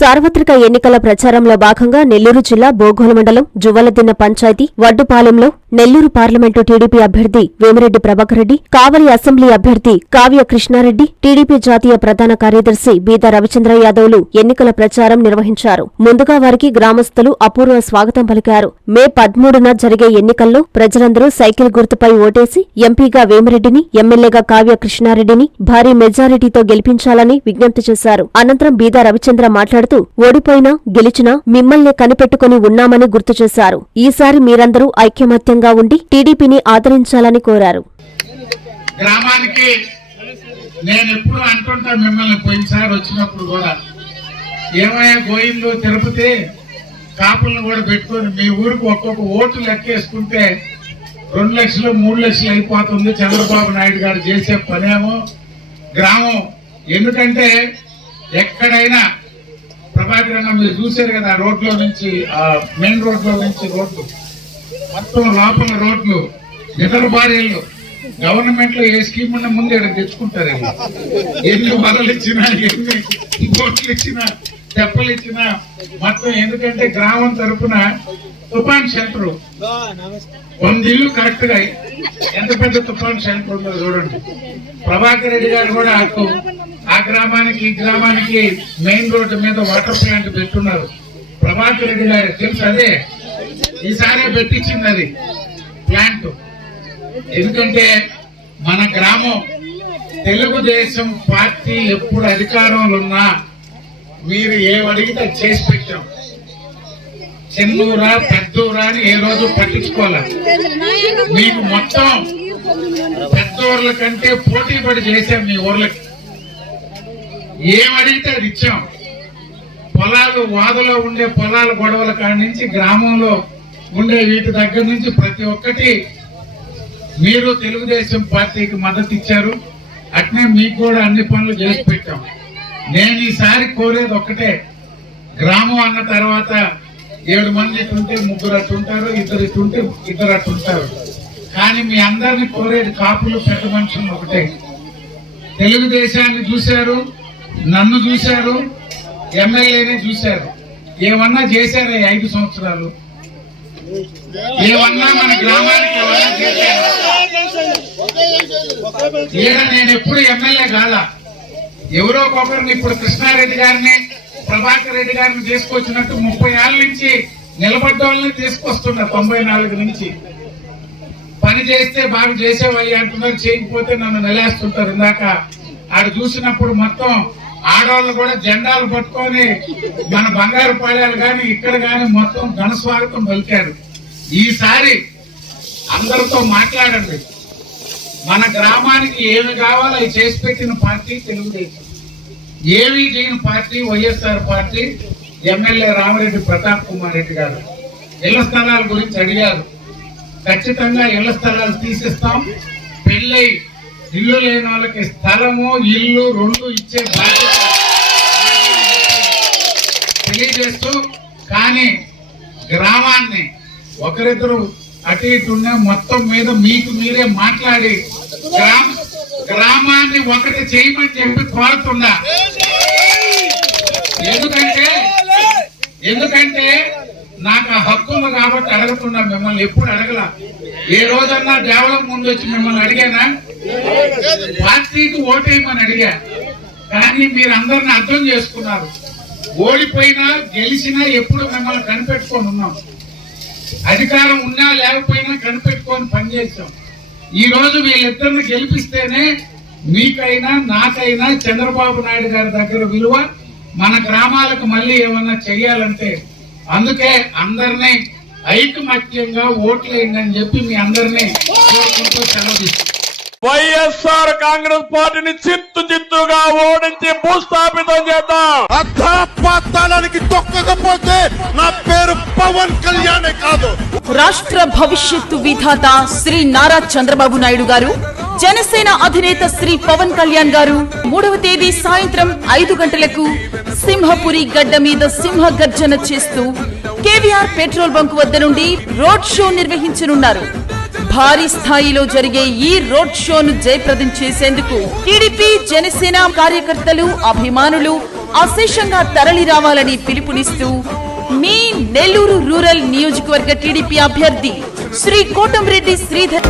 సార్వత్రిక ఎన్నికల ప్రచారంలో భాగంగా నెల్లూరు జిల్లా బోగోలు మండలం జువ్వలదిన్న పంచాయతీ వడ్డుపాలెంలో నెల్లూరు పార్లమెంటు టీడీపీ అభ్యర్థి వేమిరెడ్డి ప్రభాకర్ రెడ్డి కావలి అసెంబ్లీ అభ్యర్థి కావ్య కృష్ణారెడ్డి టీడీపీ జాతీయ ప్రధాన కార్యదర్శి బీద రవిచంద్ర యాదవ్లు ఎన్నికల ప్రచారం నిర్వహించారు. ముందుగా వారికి గ్రామస్తులు అపూర్వ స్వాగతం పలికారు. మే పదమూడున జరిగే ఎన్నికల్లో ప్రజలందరూ సైకిల్ గుర్తుపై ఓటేసి ఎంపీగా వేమిరెడ్డిని ఎమ్మెల్యేగా కావ్య కృష్ణారెడ్డిని భారీ మెజారిటీతో గెలిపించాలని విజ్ఞప్తి చేశారు. అనంతరం బీద రవిచంద్ర మాట్లాడుతూ ఓడిపోయినా గెలిచినా మిమ్మల్నే కనిపెట్టుకుని ఉన్నామని గుర్తు చేశారు. ఈసారి మీరందరూ ఐక్యమత్యంగా ఉండి టీడీపీని ఆదరించాలని కోరారు. గ్రామానికి నేను ఎప్పుడు అంటుంటా మిమ్మల్ని పోయినసారి వచ్చినప్పుడు కూడా ఏమయ్యా గోయిందో తిరుపతి కాపులను కూడా పెట్టుకొని మీ ఊరికి ఒక్కొక్క ఓటు లెక్కేసుకుంటే రెండు లక్షలు మూడు లక్షలు అయిపోతుంది చంద్రబాబు నాయుడు గారు చేసే పనేమో గ్రామం. ఎందుకంటే ఎక్కడైనా ప్రభాకరంగా మీరు చూశారు కదా ఆ రోడ్లో నుంచి ఆ మెయిన్ రోడ్లో నుంచి రోడ్లు మొత్తం లోపల రోడ్లు ఇతర భార్యలు గవర్నమెంట్లో ఏ స్కీమ్ ఉన్న ముందు ఇక్కడ తెచ్చుకుంటారు ఎన్ని వరలు ఇచ్చినా ఎన్ని బోట్లు ఇచ్చినా తెప్పలు ఇచ్చినా మొత్తం ఎందుకంటే గ్రామం తరపున తుఫాన్ షెల్టర్ వంద ఇల్లు కరెక్ట్గా ఎంత పెద్ద తుఫాన్ షెల్టర్ ఉందో చూడండి. ప్రభాకర్ రెడ్డి గారు కూడా ఆ గ్రామానికి ఈ గ్రామానికి మెయిన్ రోడ్డు మీద వాటర్ ప్లాంట్ పెట్టున్నారు. ప్రభాకర్ రెడ్డి గారు తెలుసు అదే. ఈసారి పెట్టించింది అది. ప్లాంట్. ఎందుకంటే మన గ్రామం తెలుగుదేశం పార్టీ ఎప్పుడు అధికారంలో ఉన్నా మీరు ఏమడిగితే చేసి పెట్టాం. చెన్నూరా పెద్దూరా అని ఏ రోజు పట్టించుకోవాలి మీకు మొత్తం పెద్ద ఊర్ల కంటే పోటీ పడి చేశాం మీ ఊర్లకి. ఏమడిగితే అది ఇచ్చాం. పొలాలు వాదులో ఉండే పొలాల గొడవల కాడి నుంచి గ్రామంలో ఉండే వీటి దగ్గర నుంచి ప్రతి ఒక్కటి మీరు తెలుగుదేశం పార్టీకి మద్దతు ఇచ్చారు. అట్నే మీకు కూడా అన్ని పనులు చేసి పెట్టాం. నేను ఈసారి కోరేది ఒక్కటే గ్రామం అన్న తర్వాత ఏడు మంది ఇటుంటే ముగ్గురు అట్టుంటారు ఇద్దరు ఇట్టుంటే ఇద్దరు అట్టుంటారు కానీ మీ అందరిని కోరేది కాపులు పెద్ద మనుషులు ఒకటే. తెలుగుదేశాన్ని చూశారు నన్ను చూశారు ఎమ్మెల్యేని చూశారు. ఏమన్నా చేశారా ఈ ఐదు సంవత్సరాలు? ఏమన్నా మన గ్రామానికి ఏమన్నా ఈడ నేను ఎప్పుడు ఎమ్మెల్యే కాదా ఎవరో ఒకరిని ఇప్పుడు కృష్ణారెడ్డి గారిని ప్రభాకర్ రెడ్డి గారిని తీసుకొచ్చినట్టు ముప్పై ఏళ్ళ నుంచి నిలబడ్డ వాళ్ళని తీసుకొస్తున్నారు తొంభై నాలుగు నుంచి. పని చేస్తే బాగా చేసేవాళ్ళు అంటున్నారు చేయకపోతే నన్ను నిలేస్తుంటారు. ఇందాక ఆడు చూసినప్పుడు మొత్తం ఆడవాళ్ళు కూడా జెండాలు పట్టుకొని మన బంగారు పాడాలు కానీ ఇక్కడ కానీ మొత్తం ఘన స్వాగతం పలికారు. ఈసారి అందరితో మాట్లాడండి. మన గ్రామానికి ఏమి కావాలో అవి చేసి పెట్టిన పార్టీ తెలుగుదేశం. ఏమీ చేయని party YSR party MLA Ramareddy Pratap Kumar Reddy garu. ఇళ్ళ స్థలాల గురించి అడిగారు. ఖచ్చితంగా ఇళ్ళ స్థలాలు తీసిస్తాం. పెళ్ళై ఇల్లు లేని వాళ్ళకి స్థలము ఇల్లు రెండు ఇచ్చే బాధ్యత తెలియజేస్తూ కానీ గ్రామాన్ని ఒకరిద్దరు అటు ఇటు మొత్తం మీద మీకు మీరే మాట్లాడి గ్రామ గ్రామాన్ని ఒకటి చేయమని చెప్పి కోరుతున్నా. ఎందుకంటే ఎందుకంటే నాకు ఆ హక్కు ఉంది కాబట్టి అడగకుండా మిమ్మల్ని ఎప్పుడు అడగల. ఏ రోజన్నా డెవలప్ ముందు వచ్చి మిమ్మల్ని అడిగానా? పార్టీకి ఓటేయమని అడిగా. కానీ మీరు అందరిని అర్థం చేసుకున్నారు. ఓడిపోయినా గెలిచినా ఎప్పుడు మిమ్మల్ని కనిపెట్టుకొని ఉన్నాం. అధికారం ఉన్నా లేకపోయినా కనిపెట్టుకొని పనిచేస్తాం ఈ రోజు వీళ్ళిద్దరిని గెలిపిస్తేనే మీకైనా నాకైనా చంద్రబాబు నాయుడు గారి దగ్గర విలువ మన గ్రామాలకు మళ్ళీ ఏమన్నా చెయ్యాలంటే అందుకే అందరినీ ఐకమత్యంగా ఓట్లేయండి అని చెప్పి మీ అందరినీ కోరుకుంటూ సెలవు తీసుకుంటాం. వైఎస్ఆర్ కాంగ్రెస్ పార్టీని చిత్తు చిత్తుగా ఓడించి భూస్థాపితం చేద్దాం తొక్కకపోతే నా పేరు పవన్ కళ్యాణే కాదు రాష్ట్ర భవిష్యత్తు విధాత శ్రీ నారా చంద్రబాబు నాయుడు గారు జనసేన అధినేత శ్రీ పవన్ కళ్యాణ్ గారు మూడవ తేదీ సాయంత్రం ఐదు గంటలకు సింహపురి గడ్డ మీద సింహ గర్జన చేస్తూ కేవీఆర్ పెట్రోల్ బంక్ వద్ద నుండి రోడ్ షో నిర్వహించనున్నారు. భారీ స్థాయిలో జరిగే ఈ రోడ్ షోను జయప్రదం చేసేందుకు టీడీపీ జనసేన కార్యకర్తలు అభిమానులు అశేషంగా తరలి రావాలని పిలుపునిస్తూ మీ నెల్లూరు రూరల్ నియోజకవర్గ టీడీపీ అభ్యర్థి శ్రీ కోటంరెడ్డి శ్రీధర్